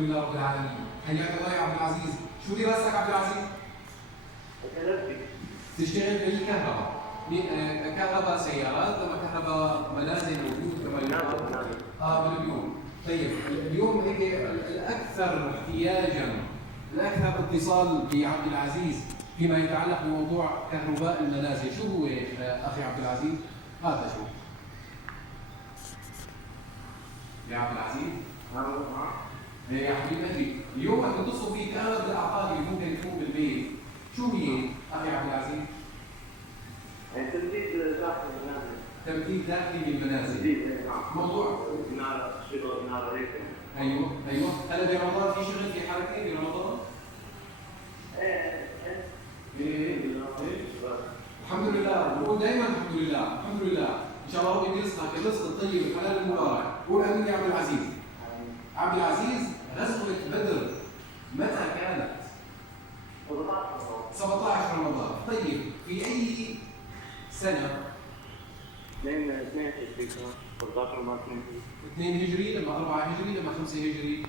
لله رب العالمين. حياك الله يا عبد العزيز. شو دراستك عبد العزيز؟ تشتغل بالكهرباء. كهرباء سيارات ولا كهرباء منازل وبيوت كما يقال؟ بالبيوت. طيب اليوم هيك الاكثر احتياجا، الاكثر اتصال بعبد العزيز فيما يتعلق بموضوع كهرباء المنازل، شو هو اخي عبد العزيز؟ هذا شو؟ يا عبد العزيز؟ يا حبيبي اليوم بدنا نتصل فيك اغلب الاعطال اللي ممكن تكون بالبيت، شو هي اخي عبد العزيز؟ تمديد داخل المنازل. تمديد داخلي للمنازل. موضوع نار ريفه. ايوه. هلا برمضان في شغل، في حركه برمضان؟ ايه. الحمد لله، بقول دائما الحمد لله، ان شاء الله ربي يرزقك الرزق الطيب الحلال المبارك. قول امين يا عبد العزيز. عبد العزيز، غزوة بدر متى كانت؟ 17 رمضان. طيب في أي سنة؟ 22 13 2 هجري لما 4 هجري لما 5 هجري؟